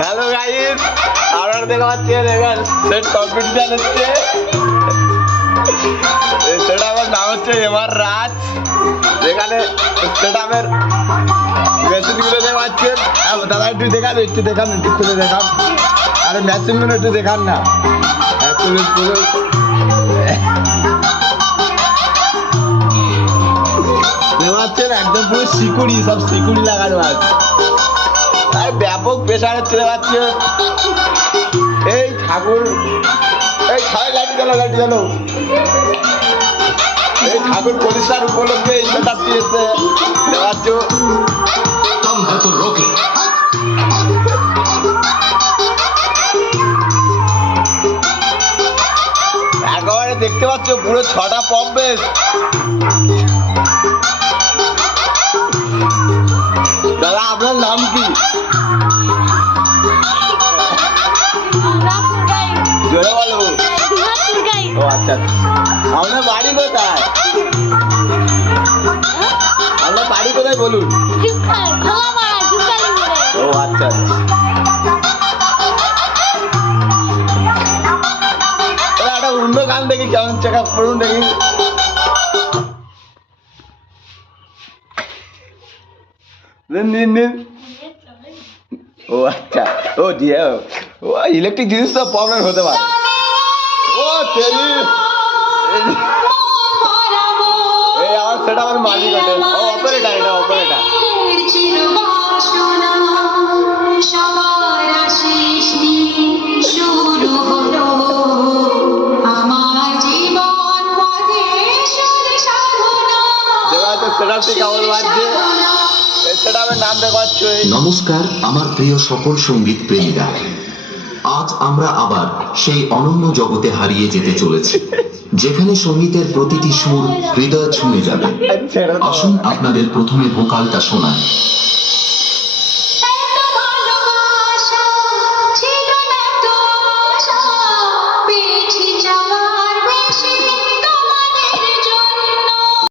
Hello guys, আপনারা দেখতে পাচ্ছেন এবার সেট কম্পিটিশন হচ্ছে। সেটা আমার নাম হচ্ছে এমআর রাজ। যেখানে সেটআপের মেশিনগুলো দেখতে পাচ্ছেন। দাদা একটু দেখান, একটু খুলে দেখান। আরে মেশিনগুলো একটু দেখান না। পাচ্ছেন একদম পুরো সিকুড়ি, সব সিকুড়ি লাগানো আছে। আর ব্যাপক প্রেশার হচ্ছে পাচ্ছে। এই ঠাকুর, এই লাইট গেল, এই ঠাকুর প্রতিষ্ঠার উপলক্ষে এই সেটআপটি এসে দেওয়াচ্ছ। একেবারে দেখতে পাচ্ছ পুরো 6টা পপ বেস। দাদা আপনার নাম কি? জোরে বলো। ও আচ্ছা, আপনার বাড়ি কোথায়? আপনার বাড়ি কোথায় বলুন? ও আচ্ছা, একটা অন্য গান দেখি, কেমন চেক আপ করুন দেখি। নিন। ও আচ্ছা, ও দিয়ে ও ইলেকট্রিক জিনিস তো প্রবলেম হতে পারে। ও তেরি, এই আমার সেটা আমার মালিক ওঠে। ও অপারেটার, এটা অপারেটার। সেটা কেমন বাজছে? নমস্কার আমার প্রিয় সকল সঙ্গীত প্রেমীরা, আজ আমরা আবার সেই অনন্য জগতে হারিয়ে যেতে চলেছি, যেখানে সঙ্গীতের প্রতিটি সুর হৃদয় ছুঁয়ে যাবে। আসুন আপনাদের প্রথমে ভোকালটা শোনাই।